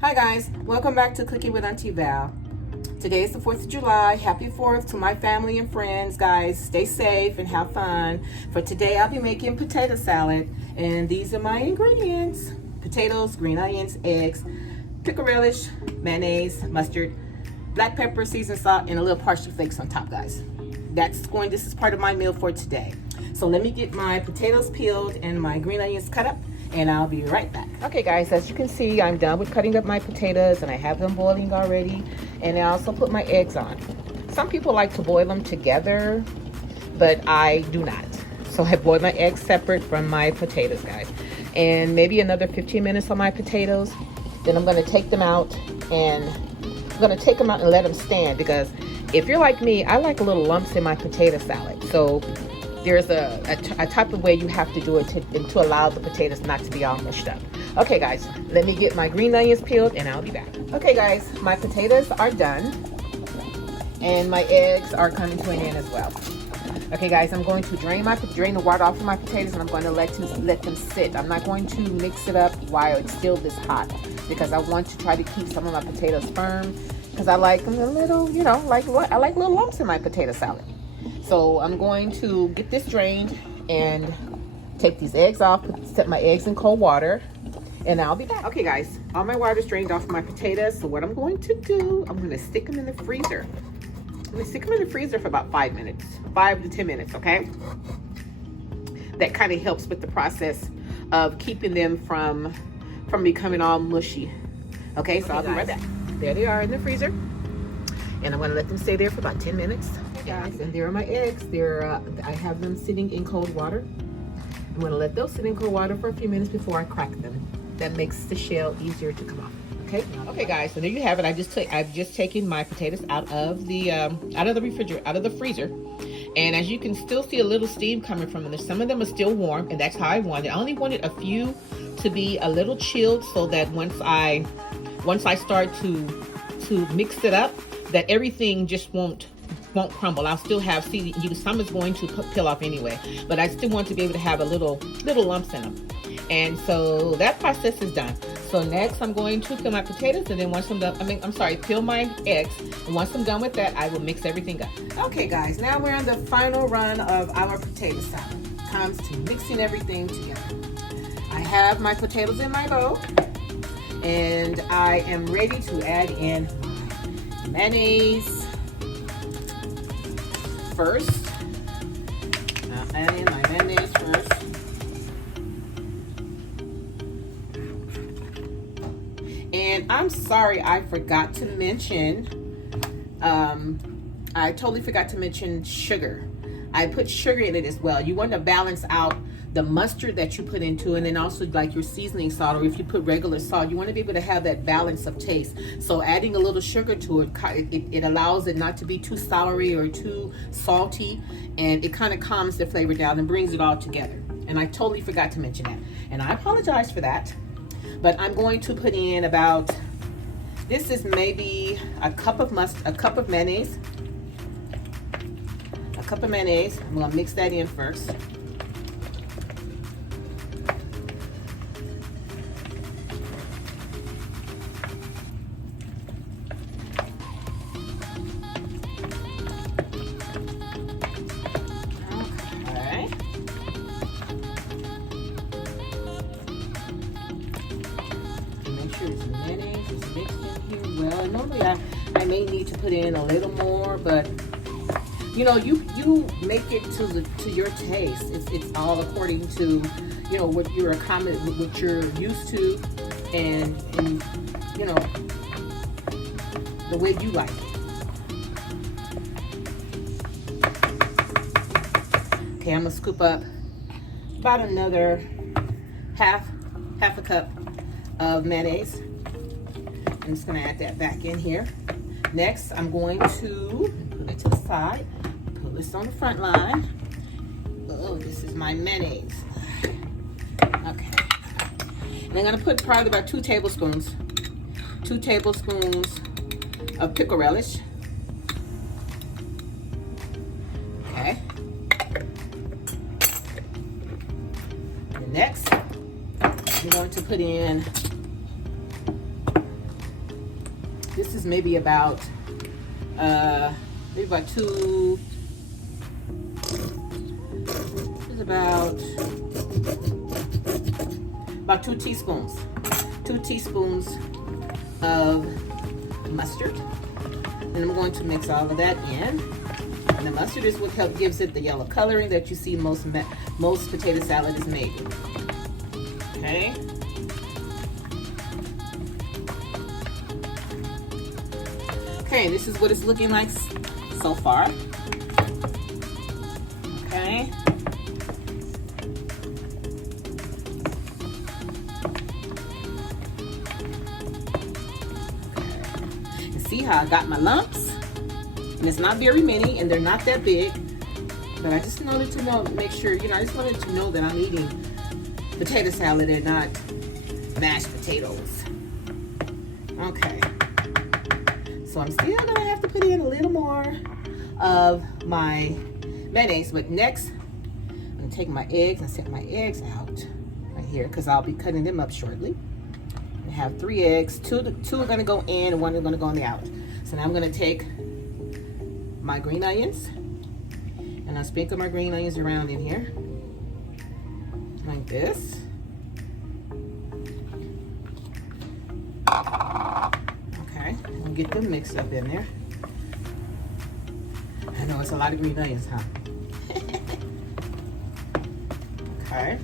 Hi guys, welcome back to Cooking with Auntie Val. Today is the 4th of July. Happy 4th to my family and friends, guys. Stay safe and have fun. For today, I'll be making potato salad, and these are my ingredients. Potatoes, green onions, eggs, pickled relish, mayonnaise, mustard, black pepper, seasoned salt, and a little parsley flakes on top, guys. This is part of my meal for today. So let me get my potatoes peeled and my green onions cut up, and I'll be right back. Okay guys, as you can see, I'm done with cutting up my potatoes and I have them boiling already. And I also put my eggs on. Some people like to boil them together, but I do not. So I boil my eggs separate from my potatoes, guys. And maybe another 15 minutes on my potatoes. Then I'm gonna take them out and let them stand, because if you're like me, I like a little lumps in my potato salad. So there's a type of way you have to do it to allow the potatoes not to be all mushed up. Okay guys, let me get my green onions peeled and I'll be back. Okay guys, my potatoes are done and my eggs are coming to an end as well. Okay guys, I'm going to drain the water off of my potatoes, and I'm going to let them sit. I'm not going to mix it up while it's still this hot, because I want to try to keep some of my potatoes firm, because I like them a little, I like little lumps in my potato salad. So I'm going to get this drained and take these eggs off, set my eggs in cold water, and I'll be back. Okay guys, all my water's drained off of my potatoes. So what I'm going to do, I'm going to stick them in the freezer. I'm going to stick them in the freezer for about 5 minutes, 5 to 10 minutes, okay? That kind of helps with the process of keeping them from becoming all mushy. Okay, so I'll be right back. There they are in the freezer. And I'm going to let them stay there for about 10 minutes. Guys, and there are my eggs. I have them sitting in cold water. I'm going to let those sit in cold water for a few minutes before I crack them. That makes the shell easier to come off. Okay guys, so there you have it. I've just taken my potatoes out of the freezer, and as you can still see a little steam coming from them. Some of them are still warm, and that's how I want it. I only wanted a few to be a little chilled, so that once I start to mix it up, that everything just won't crumble. I'll still have, some is going to peel off anyway, but I still want to be able to have a little lumps in them. And so that process is done. So next I'm going to peel my potatoes, and then once I'm done, peel my eggs. And once I'm done with that, I will mix everything up. Okay guys, now we're on the final run of our potato salad. Comes to mixing everything together. I have my potatoes in my bowl, and I am ready to add in my mayonnaise first. I'll add in my mayonnaise first. And I'm sorry, I forgot to mention, I totally forgot to mention sugar. I put sugar in it as well. You want to balance out the mustard that you put into, and then also like your seasoning salt, or if you put regular salt, you want to be able to have that balance of taste. So adding a little sugar to it allows it not to be too soury or too salty, and it kind of calms the flavor down and brings it all together. And I totally forgot to mention that, and I apologize for that. But I'm going to put in about, this is maybe a cup of mayonnaise. A cup of mayonnaise. I'm going to mix that in first. Mayonnaise is mixed in here well. And normally I may need to put in a little more, but you make it to your taste. It's all according to what you're used to, and the way you like it. Okay, I'm gonna scoop up about another half a cup of mayonnaise. I'm just going to add that back in here. Next, I'm going to put it to the side, put this on the front line. Oh, this is my mayonnaise. Okay. And I'm going to put probably about 2 tablespoons of pickled relish. Okay. And next, I'm going to put in This is maybe about two. This is about 2 teaspoons. 2 teaspoons of mustard. And I'm going to mix all of that in. And the mustard is what gives it the yellow coloring that you see most potato salad is made with. Okay. Okay, this is what it's looking like so far. Okay. See how I got my lumps? And it's not very many, and they're not that big. But I just wanted to make sure, I just wanted to know that I'm eating potato salad and not mashed potatoes. Okay. So I'm still gonna have to put in a little more of my mayonnaise. But next, I'm gonna take my eggs and set my eggs out right here because I'll be cutting them up shortly. I have 3 eggs. Two are gonna go in and 1 is gonna go on the out. So now I'm gonna take my green onions and I'll sprinkle my green onions around in here like this. Okay, and get them mixed up in there. I know it's a lot of green onions, huh? Okay.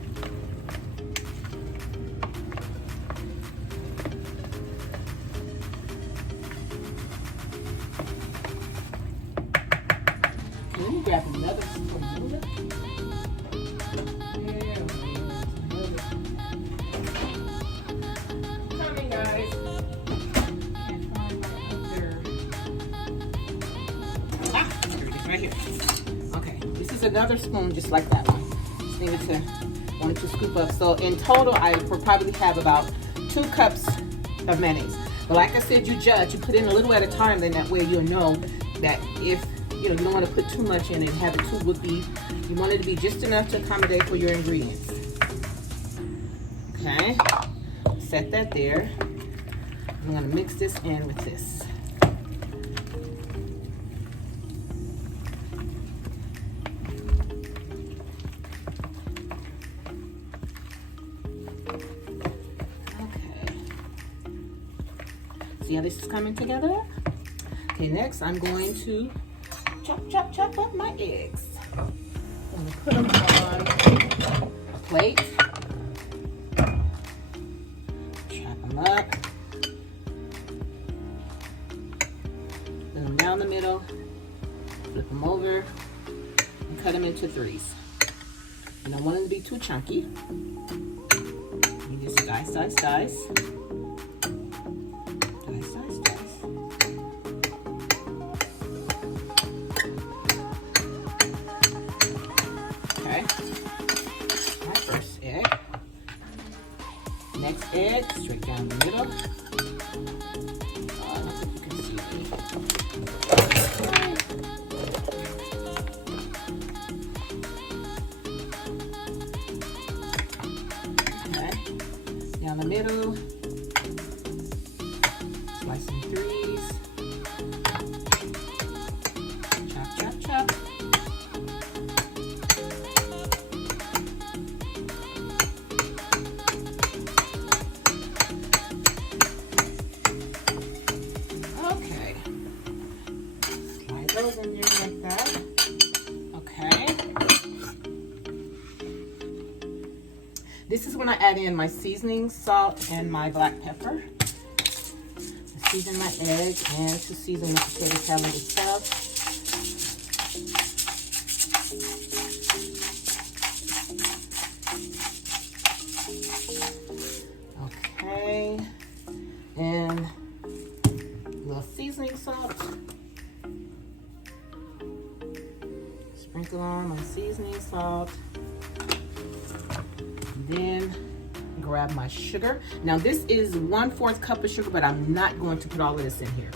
Let me grab another spoon. Coming, guys. Here it is, right here. Okay, this is another spoon just like that one. Just wanted to scoop up. So in total, I will probably have about 2 cups of mayonnaise. But like I said, you judge. You put in a little at a time, then that way you'll know that if you don't want to put too much in and have it too whippy. You want it to be just enough to accommodate for your ingredients. Okay, set that there. I'm going to mix this in with this. Okay. See how this is coming together? Okay, next I'm going to chop up my eggs. I'm gonna put them on a plate. Chop them up. Put them down the middle. Flip them over and cut them into 3s. You don't want them to be too chunky. You just dice. My first egg. Next egg, straight down the middle. I don't think you can see me. Okay, down the middle. Slice in 3s. Chop. Those in there like that. Okay. This is when I add in my seasoning, salt, and my black pepper. Season my egg and to season the potato salad itself. Okay. And a little seasoning salt. Sprinkle on my seasoning salt. Then grab my sugar. Now this is 1/4 cup of sugar, but I'm not going to put all of this in here.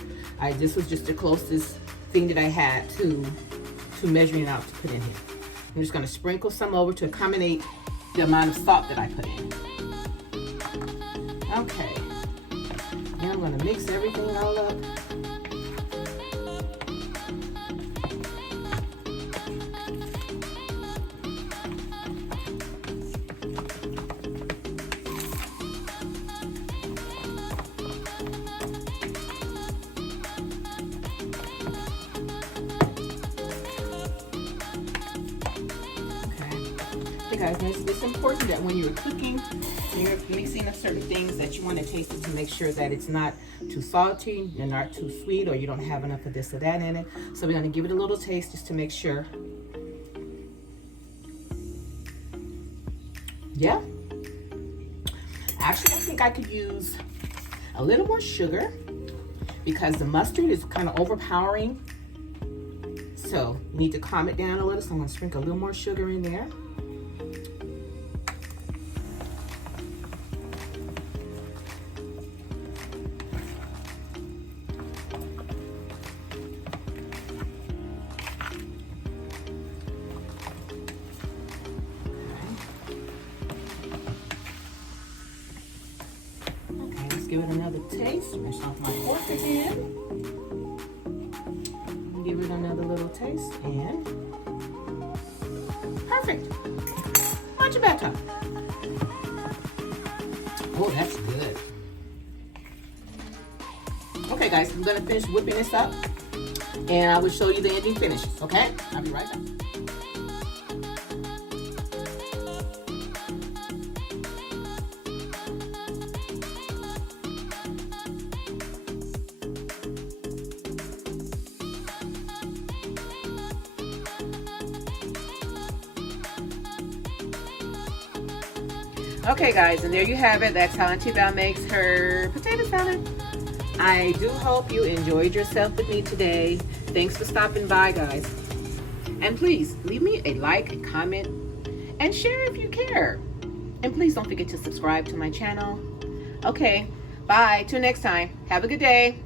This was just the closest thing that I had to measuring out to put in here. I'm just going to sprinkle some over to accommodate the amount of salt that I put in. Okay. Now I'm going to mix everything all up. Okay guys, it's important that when you're cooking, you're mixing up certain things that you want to taste it to make sure that it's not too salty and not too sweet, or you don't have enough of this or that in it. So we're going to give it a little taste just to make sure. Yeah. Actually, I think I could use a little more sugar because the mustard is kind of overpowering. So you need to calm it down a little. So I'm going to sprinkle a little more sugar in there. Okay, let's give it another taste. Rinse off my fork again. Give it another little taste and perfect. Watch your bathtub. Oh, that's good. Okay, guys, I'm gonna finish whipping this up, and I will show you the ending finishes. Okay, I'll be right back. Okay guys, and there you have it. That's how Auntie Val makes her potato salad. I do hope you enjoyed yourself with me today. Thanks for stopping by, guys. And please leave me a like, a comment, and share if you care. And please don't forget to subscribe to my channel. Okay, bye. Till next time. Have a good day.